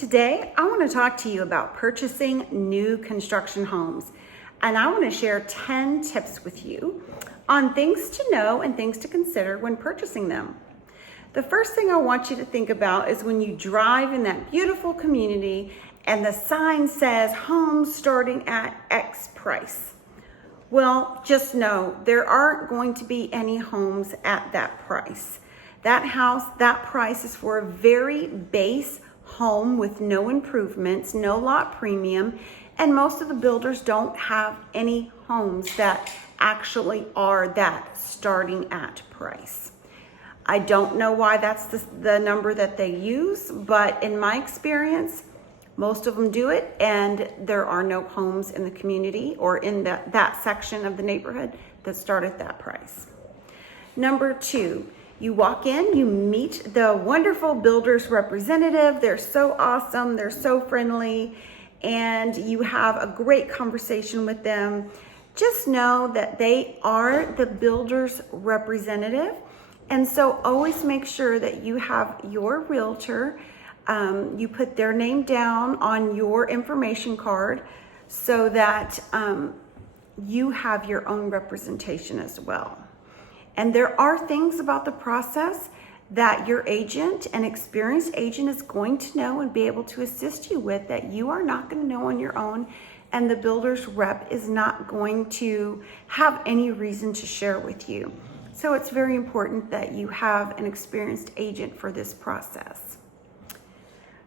Today, I want to talk to you about purchasing new construction homes. And I want to share 10 tips with you on things to know and things to consider when purchasing them. The first thing I want you to think about is when you drive in that beautiful community and the sign says homes starting at X price. Well, just know there aren't going to be any homes at that price. That house, that price is for a very base home with no improvements, no lot premium, and most of the builders don't have any homes that actually are that starting at price. I don't know why that's the number that they use, but in my experience, most of them do it, and there are no homes in the community or in that section of the neighborhood that start at that price. Number two, you walk in, you meet the wonderful builder's representative. They're so awesome, they're so friendly, and you have a great conversation with them. Just know that they are the builder's representative, and so always make sure that you have your realtor. You put their name down on your information card so that you have your own representation as well. And there are things about the process that your agent, an experienced agent, is going to know and be able to assist you with that you are not going to know on your own, and the builder's rep is not going to have any reason to share with you. So it's very important that you have an experienced agent for this process.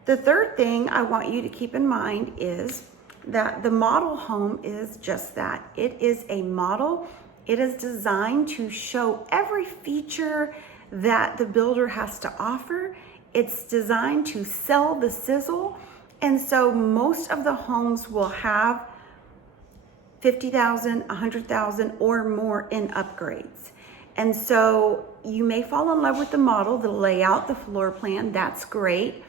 The third thing I want you to keep in mind is that the model home is just that. It is a model. It is designed to show every feature that the builder has to offer. It's designed to sell the sizzle. And so most of the homes will have $50,000, $100,000 or more in upgrades. And so you may fall in love with the model, the layout, the floor plan, that's great.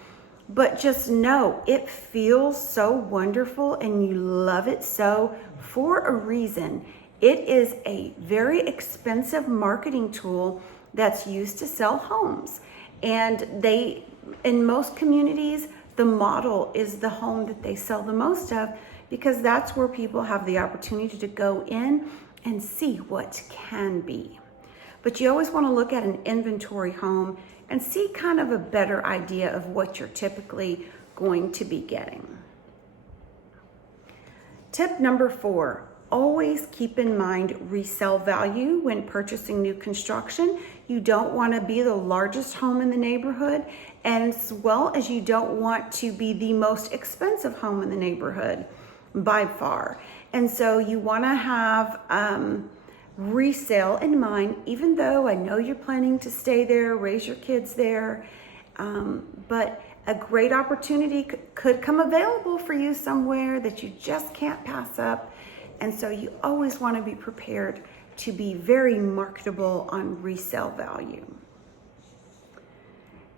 But just know it feels so wonderful and you love it so for a reason. It is a very expensive marketing tool that's used to sell homes. And in most communities, the model is the home that they sell the most of because that's where people have the opportunity to go in and see what can be. But you always want to look at an inventory home and see kind of a better idea of what you're typically going to be getting. Tip number 4. Always keep in mind resale value when purchasing new construction. You don't want to be the largest home in the neighborhood, and as well as you don't want to be the most expensive home in the neighborhood by far. And so you want to have resale in mind, even though I know you're planning to stay there, raise your kids there, but a great opportunity could come available for you somewhere that you just can't pass up. And so you always want to be prepared to be very marketable on resale value.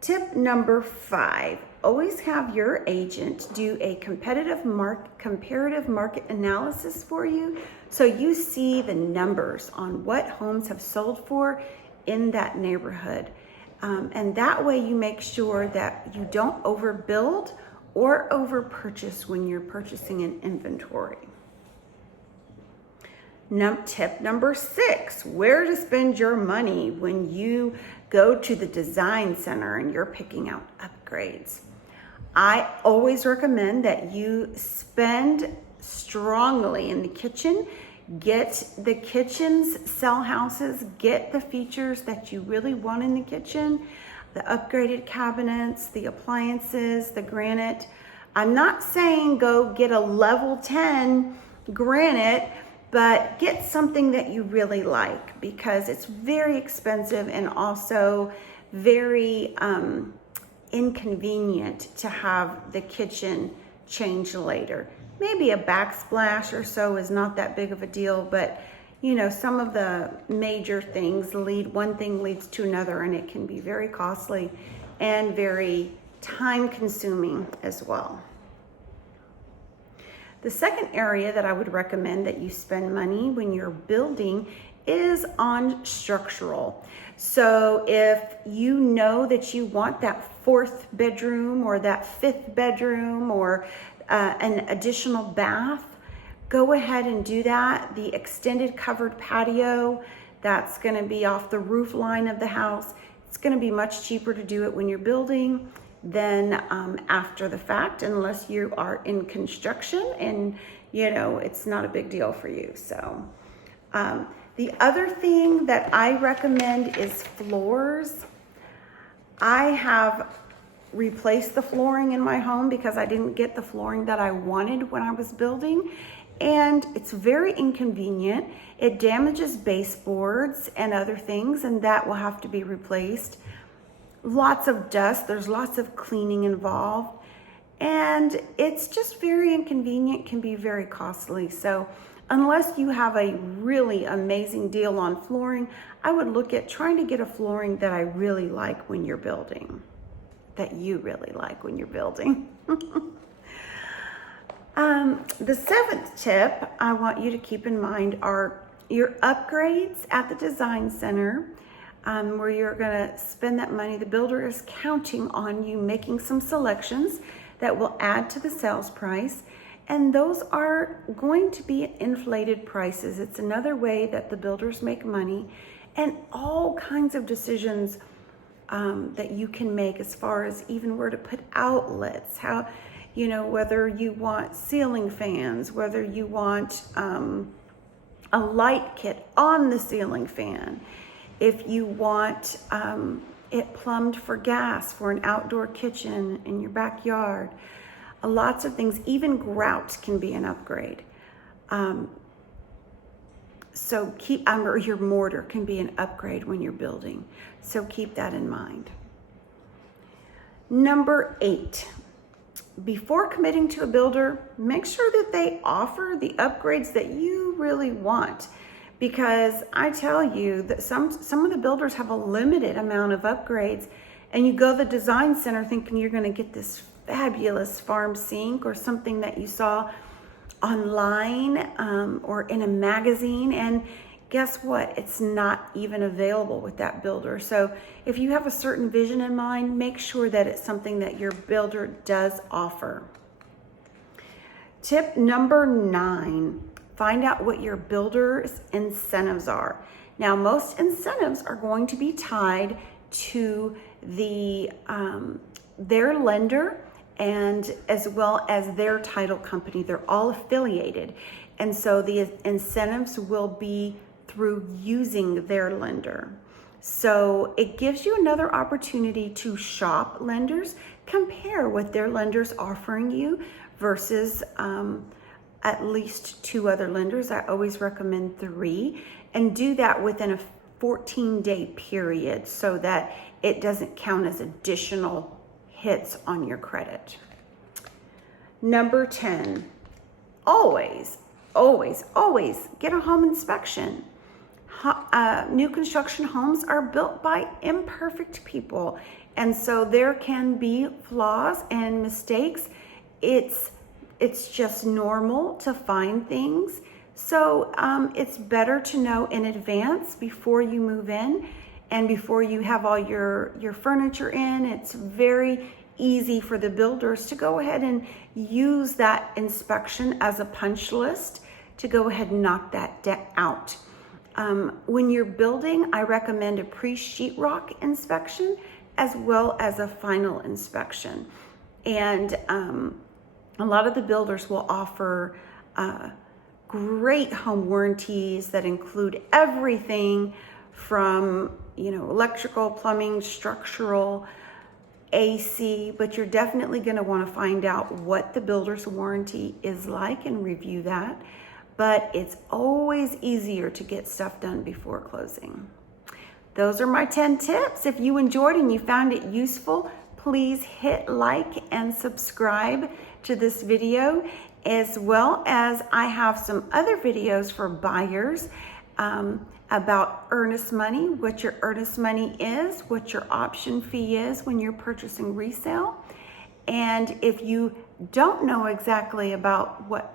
Tip number 5, always have your agent do a comparative market analysis for you so you see the numbers on what homes have sold for in that neighborhood. And that way you make sure that you don't overbuild or overpurchase when you're purchasing an inventory. Tip number 6, where to spend your money when you go to the design center and you're picking out upgrades. I always recommend that you spend strongly in the kitchen. Get the kitchens, sell houses, get the features that you really want in the kitchen, the upgraded cabinets, the appliances, the granite. I'm not saying go get a level 10 granite, but get something that you really like because it's very expensive and also very inconvenient to have the kitchen change later. Maybe a backsplash or so is not that big of a deal, but you know, some of the major things one thing leads to another, and it can be very costly and very time consuming as well. The second area that I would recommend that you spend money when you're building is on structural. So if you know that you want that fourth bedroom or that fifth bedroom or an additional bath, go ahead and do that. The extended covered patio, that's going to be off the roof line of the house. It's going to be much cheaper to do it when you're building than after the fact, unless you are in construction and it's not a big deal for you. So the other thing that I recommend is floors. I have replaced the flooring in my home because I didn't get the flooring that I wanted when I was building, and it's very inconvenient. It damages baseboards and other things, and that will have to be replaced. Lots of dust, there's lots of cleaning involved, and it's just very inconvenient, can be very costly. So unless you have a really amazing deal on flooring, I would look at trying to get a flooring that I really like when you're building, that you really like when you're building. The seventh tip I want you to keep in mind are your upgrades at the design center, where you're gonna spend that money. The builder is counting on you making some selections that will add to the sales price. And those are going to be inflated prices. It's another way that the builders make money, and all kinds of decisions that you can make as far as even where to put outlets, how, whether you want ceiling fans, whether you want a light kit on the ceiling fan, if you want it plumbed for gas for an outdoor kitchen in your backyard. Lots of things, even grout can be an upgrade. So or your mortar can be an upgrade when you're building. So keep that in mind. Number 8, before committing to a builder, make sure that they offer the upgrades that you really want. Because I tell you that some of the builders have a limited amount of upgrades, and you go to the design center thinking you're gonna get this fabulous farm sink or something that you saw online or in a magazine, and guess what? It's not even available with that builder. So if you have a certain vision in mind, make sure that it's something that your builder does offer. Tip number 9, find out what your builder's incentives are. Now, most incentives are going to be tied to their lender and as well as their title company. They're all affiliated. And so the incentives will be through using their lender. So it gives you another opportunity to shop lenders, compare what their lender's offering you versus at least 2 other lenders. I always recommend 3, and do that within a 14-day period so that it doesn't count as additional hits on your credit. Number 10, always get a home inspection. New construction homes are built by imperfect people, and so there can be flaws and mistakes. It's just normal to find things. So it's better to know in advance before you move in and before you have all your furniture in. It's very easy for the builders to go ahead and use that inspection as a punch list to go ahead and knock that out. When you're building, I recommend a pre-sheetrock inspection as well as a final inspection. And a lot of the builders will offer great home warranties that include everything from electrical, plumbing, structural, AC, but you're definitely going to want to find out what the builder's warranty is like and review that. But it's always easier to get stuff done before closing. Those are my 10 tips. If you enjoyed and you found it useful, please hit like and subscribe to this video, as well as I have some other videos for buyers about earnest money, what your earnest money is, what your option fee is when you're purchasing resale. And if you don't know exactly about what that